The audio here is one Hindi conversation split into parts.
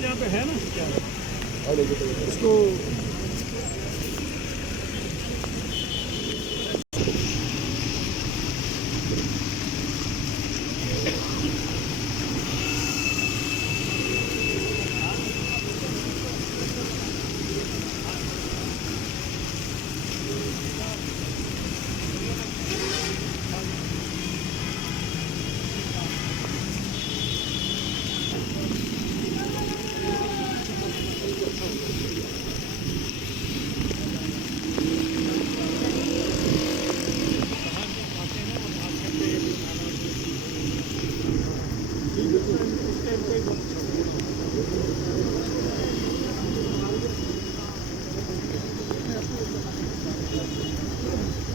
जहाँ पे है ना इसको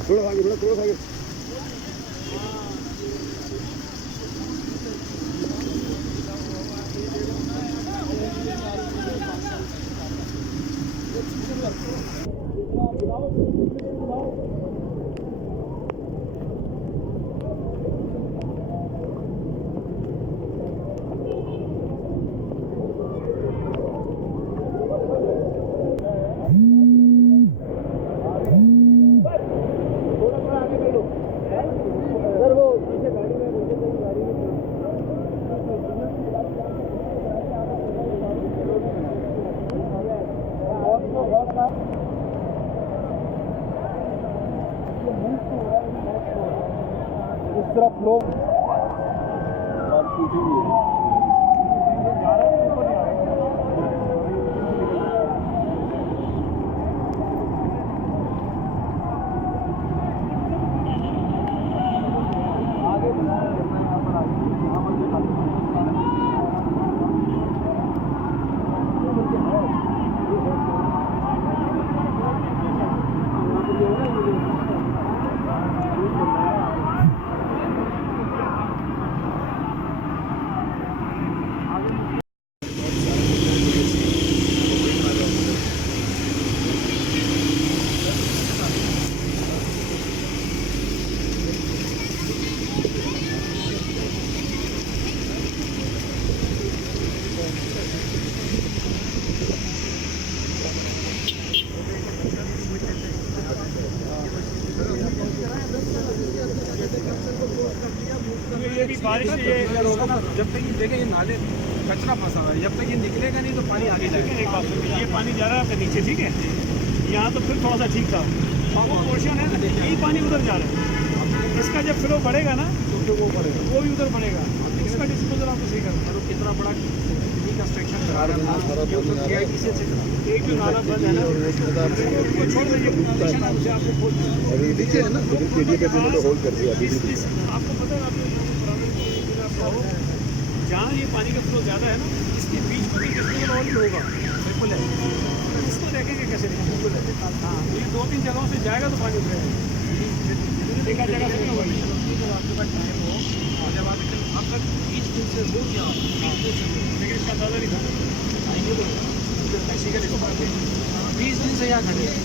थोड़ा आगे थोड़ा आगे इस तरफ फ्लो ये भी बारिश से ये जब तक ये देखें ये नाले कचरा फंसा हुआ है, जब तक ये निकलेगा नहीं तो पानी आगे जाएगा। एक बात सुनिए, ये पानी जा रहा है आपके नीचे, ठीक है, यहाँ तो फिर थोड़ा सा ठीक था, और वो पोर्शन है ना, यही पानी उधर जा रहा है, इसका जब फ्लो बढ़ेगा ना तो वो बढ़ेगा, वो भी उधर बढ़ेगा, इसका डिस्पोजल आपको सही करना है। कितना बड़ा कंस्ट्रक्शन करा रहा है, एक जो नाला बंद है ना उसको छोड़ दीजिए, कंस्ट्रक्शन है उसे आपको खोल नीचे है ना होल्ड कर दिया आपको पता है आपको जहाँ ये पानी का फ्लो ज़्यादा है ना, इसके बीच में डिस्पोजल और भी होगा, बिल्कुल है, इसको देखेंगे कैसे बिल्कुल है। हाँ, ये 2-3 जगहों से जाएगा तो पानी उठेगा, एक जगह से नहीं होगा। जब आपके पास टाइम हो और जब आपका 20 दिन से हो गया, लेकिन इसका अंदाजा नहीं था, ऐसी का देखो 20 दिन से यहाँ खड़े हैं।